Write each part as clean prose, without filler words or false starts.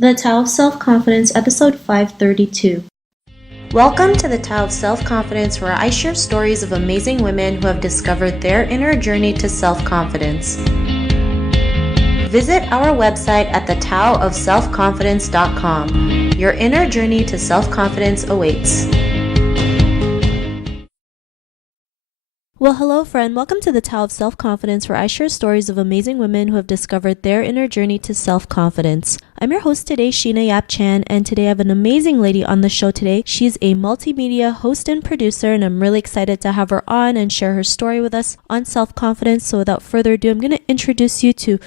The Tao of Self-Confidence, episode 532. Welcome to the Tao of Self-Confidence, where I share stories of amazing women who have discovered their inner journey to self-confidence. Visit our website at thetaoofselfconfidence.com. Your inner journey to self-confidence awaits. Well, hello friend. Welcome to the Tao of Self-Confidence, where I share stories of amazing women who have discovered their inner journey to self-confidence. I'm your host today, Sheena Yap Chan, and today I have an amazing lady on the show today. She's a multimedia host and producer, and I'm really excited to have her on and share her story with us on self-confidence. So without further ado, I'm going to introduce you to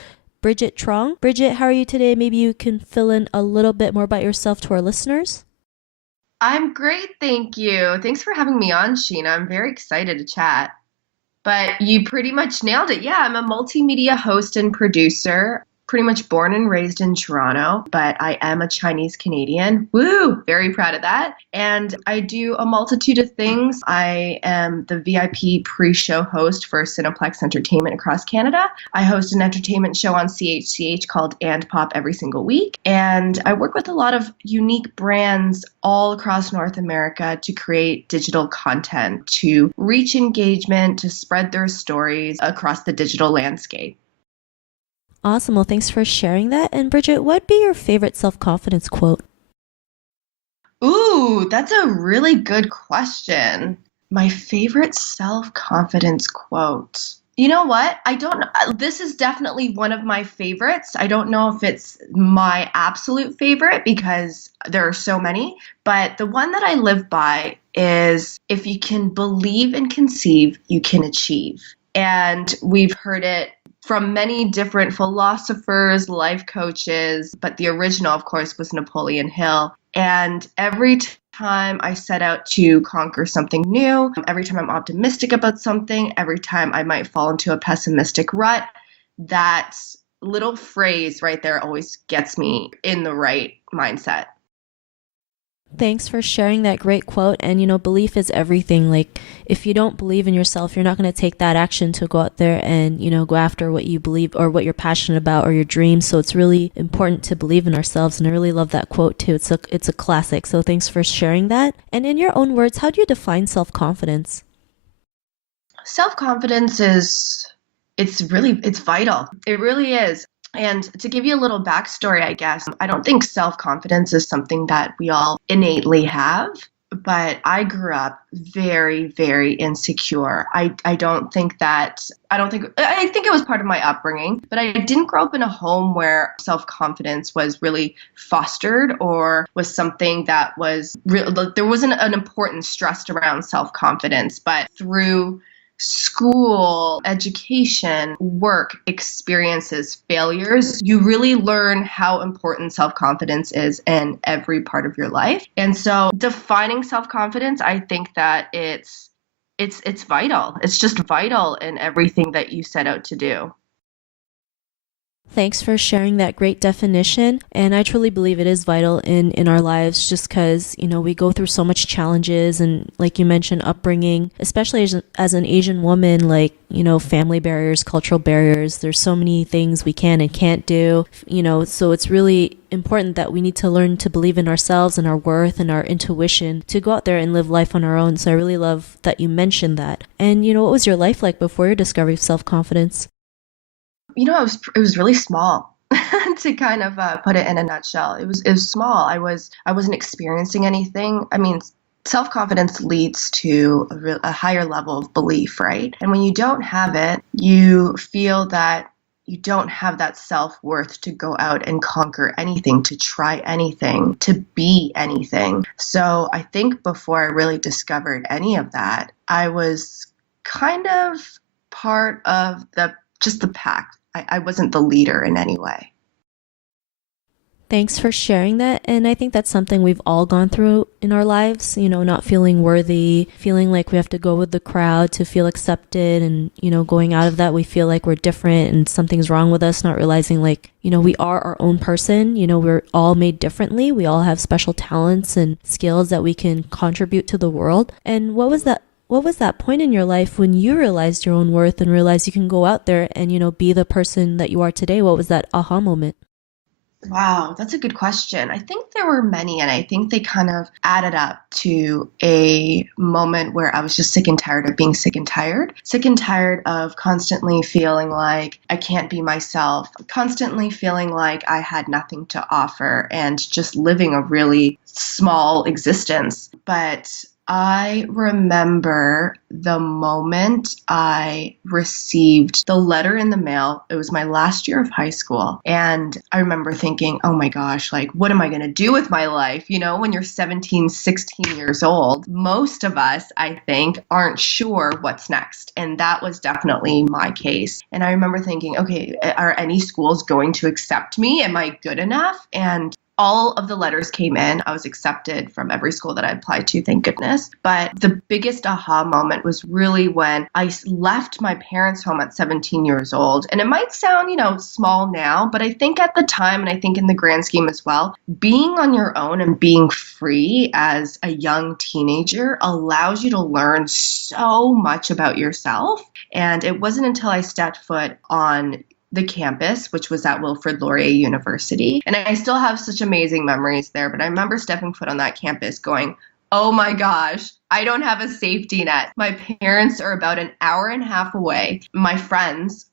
Brigitte Truong. Brigitte, how are you today? Maybe you can fill in a little bit more about yourself to our listeners. I'm great, thank you. Thanks for having me on, Sheena. I'm very excited to chat. But you pretty much nailed it. Yeah, I'm a multimedia host and producer, pretty much born and raised in Toronto, but I am a Chinese Canadian. Woo! Very proud of that. And I do a multitude of things. I am the VIP pre-show host for Cineplex Entertainment across Canada. I host an entertainment show on CHCH called And Pop every single week. And I work with a lot of unique brands all across North America to create digital content, to reach engagement, to spread their stories across the digital landscape. Awesome. Well, thanks for sharing that. And Brigitte, what would be your favorite self-confidence quote? Ooh, that's a really good question. My favorite self-confidence quote. You know what? This is definitely one of my favorites. I don't know if it's my absolute favorite because there are so many, but the one that I live by is, if you can believe and conceive, you can achieve. And we've heard it from many different philosophers, life coaches, but the original, of course, was Napoleon Hill. And every time I set out to conquer something new, every time I'm optimistic about something, every time I might fall into a pessimistic rut, that little phrase right there always gets me in the right mindset. Thanks for sharing that great quote. And, belief is everything. Like, if you don't believe in yourself, you're not going to take that action to go out there and, go after what you believe or what you're passionate about or your dreams. So it's really important to believe in ourselves. And I really love that quote too. It's a classic. So thanks for sharing that. And in your own words, how do you define self-confidence? Self-confidence it's vital. It really is. And to give you a little backstory, I guess, I don't think self-confidence is something that we all innately have, but I grew up very, very insecure. I think it was part of my upbringing, but I didn't grow up in a home where self-confidence was really fostered or was something that was real. There wasn't an importance stressed around self-confidence, but through school, education, work, experiences, failures, you really learn how important self-confidence is in every part of your life. And so defining self-confidence, I think that it's vital. It's just vital in everything that you set out to do. Thanks for sharing that great definition. And I truly believe it is vital in our lives, just because, we go through so much challenges and, like you mentioned, upbringing, especially as an Asian woman, like, family barriers, cultural barriers. There's so many things we can and can't do, so it's really important that we need to learn to believe in ourselves and our worth and our intuition to go out there and live life on our own. So I really love that you mentioned that. And, what was your life like before your discovery of self-confidence? It was really small to kind of put it in a nutshell. It was small. I wasn't experiencing anything. I mean, self-confidence leads to a higher level of belief, right? And when you don't have it, you feel that you don't have that self-worth to go out and conquer anything, to try anything, to be anything. So I think before I really discovered any of that, I was kind of part of the pack. I wasn't the leader in any way. Thanks for sharing that. And I think that's something we've all gone through in our lives, not feeling worthy, feeling like we have to go with the crowd to feel accepted. And, going out of that, we feel like we're different and something's wrong with us, not realizing like, we are our own person. We're all made differently. We all have special talents and skills that we can contribute to the world. And what was that point in your life when you realized your own worth and realized you can go out there and, be the person that you are today? What was that aha moment? Wow, that's a good question. I think there were many, and I think they kind of added up to a moment where I was just sick and tired of being sick and tired of constantly feeling like I can't be myself, constantly feeling like I had nothing to offer, and just living a really small existence. But I remember the moment I received the letter in the mail. It was my last year of high school. And I remember thinking, oh my gosh, like, what am I going to do with my life? You know, when you're 17, 16 years old, most of us, I think, aren't sure what's next. And that was definitely my case. And I remember thinking, okay, are any schools going to accept me? Am I good enough? And all of the letters came in. I was accepted from every school that I applied to, thank goodness. But the biggest aha moment was really when I left my parents' home at 17 years old. And it might sound, small now, but I think at the time, and I think in the grand scheme as well, being on your own and being free as a young teenager allows you to learn so much about yourself. And it wasn't until I stepped foot on the campus, which was at Wilfrid Laurier University. And I still have such amazing memories there, but I remember stepping foot on that campus going, oh my gosh, I don't have a safety net. My parents are about an hour and a half away. My friends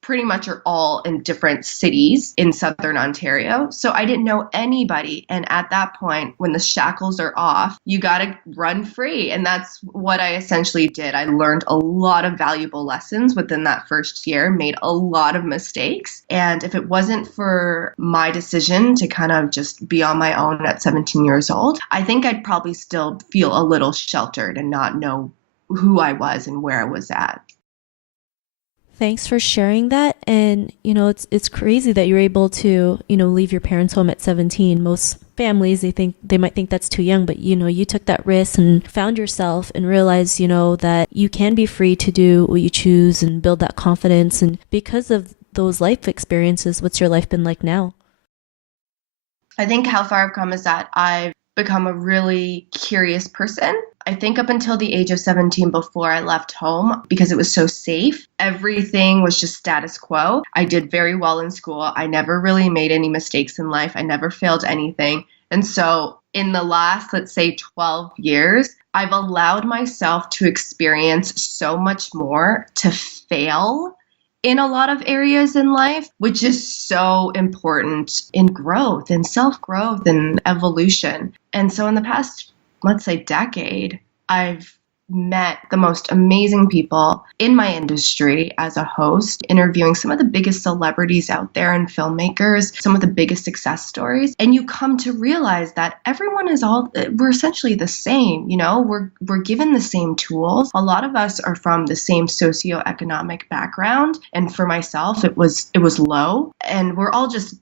pretty much are all in different cities in Southern Ontario. So I didn't know anybody. And at that point, when the shackles are off, you got to run free. And that's what I essentially did. I learned a lot of valuable lessons within that first year, made a lot of mistakes. And if it wasn't for my decision to kind of just be on my own at 17 years old, I think I'd probably still feel a little sheltered and not know who I was and where I was at. Thanks for sharing that. And, it's crazy that you're able to, leave your parents' home at 17. Most families, they might think that's too young, but, you took that risk and found yourself and realized, that you can be free to do what you choose and build that confidence. And because of those life experiences, what's your life been like now? I think how far I've come is that I've become a really curious person. I think up until the age of 17, before I left home, because it was so safe, everything was just status quo. I did very well in school. I never really made any mistakes in life. I never failed anything. And so in the last, let's say, 12 years, I've allowed myself to experience so much more, to fail in a lot of areas in life, which is so important in growth and self-growth and evolution. And so in the past, let's say, decade, I've met the most amazing people in my industry as a host, interviewing some of the biggest celebrities out there and filmmakers, some of the biggest success stories. And you come to realize that we're essentially the same, we're given the same tools. A lot of us are from the same socioeconomic background. And for myself, it was low. And we're all just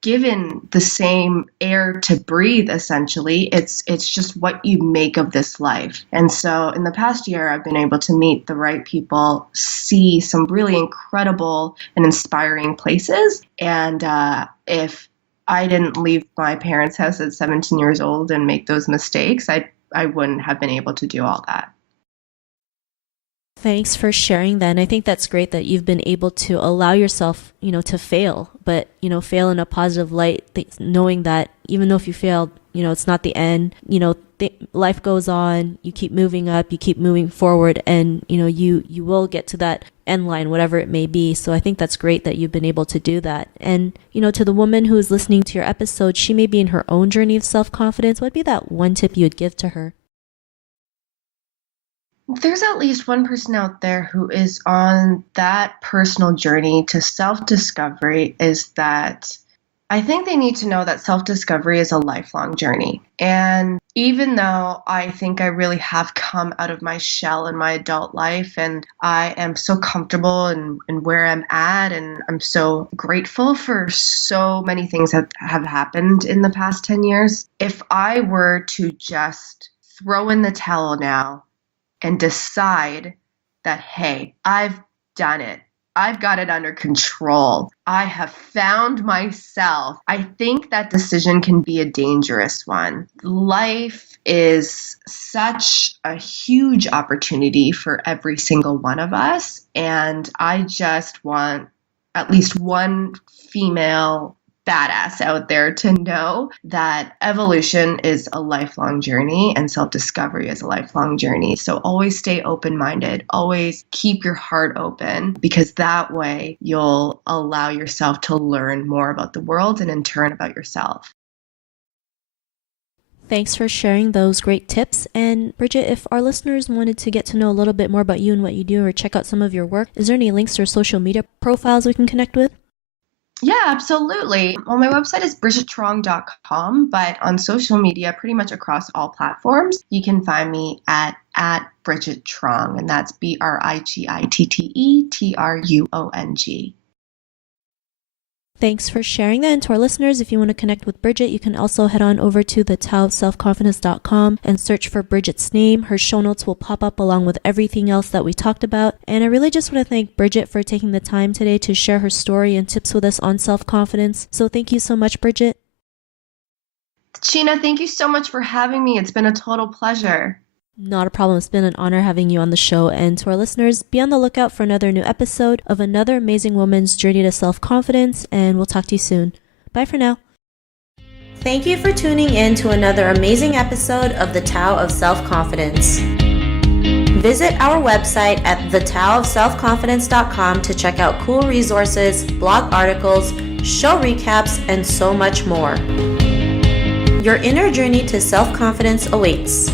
given the same air to breathe. Essentially, it's just what you make of this life. And so in the past year, I've been able to meet the right people, see some really incredible and inspiring places. And if I didn't leave my parents' house at 17 years old and make those mistakes, I wouldn't have been able to do all that. Thanks for sharing that. And I think that's great that you've been able to allow yourself, to fail, but, fail in a positive light, knowing that even though if you failed, it's not the end, life goes on, you keep moving up, you keep moving forward, and, you will get to that end line, whatever it may be. So I think that's great that you've been able to do that. And, to the woman who is listening to your episode, she may be in her own journey of self-confidence. What'd be that one tip you would give to her? There's at least one person out there who is on that personal journey to self-discovery, is that I think they need to know that self-discovery is a lifelong journey. And even though I think I really have come out of my shell in my adult life, and I am so comfortable in where I'm at, and I'm so grateful for so many things that have happened in the past 10 years, if I were to just throw in the towel now and decide that, hey, I've done it. I've got it under control. I have found myself. I think that decision can be a dangerous one. Life is such a huge opportunity for every single one of us. And I just want at least one female badass out there to know that evolution is a lifelong journey and self-discovery is a lifelong journey. So always stay open-minded, always keep your heart open, because that way you'll allow yourself to learn more about the world and in turn about yourself. Thanks for sharing those great tips. And Brigitte, if our listeners wanted to get to know a little bit more about you and what you do or check out some of your work, is there any links or social media profiles we can connect with? Yeah, absolutely. Well, my website is brigittetruong.com, but on social media, pretty much across all platforms, you can find me at Brigitte Truong, and that's BRIGITTETRUONG. Thanks for sharing that. And to our listeners, if you want to connect with Brigitte, you can also head on over to thetaoofselfconfidence.com and search for Brigitte's name. Her show notes will pop up along with everything else that we talked about. And I really just want to thank Brigitte for taking the time today to share her story and tips with us on self-confidence. So thank you so much, Brigitte. Sheena, thank you so much for having me. It's been a total pleasure. Not a problem. It's been an honor having you on the show. And to our listeners, be on the lookout for another new episode of another amazing woman's journey to self-confidence, and we'll talk to you soon. Bye for now. Thank you for tuning in to another amazing episode of The Tao of Self-Confidence. Visit our website at thetaoofselfconfidence.com to check out cool resources, blog articles, show recaps, and so much more. Your inner journey to self-confidence awaits.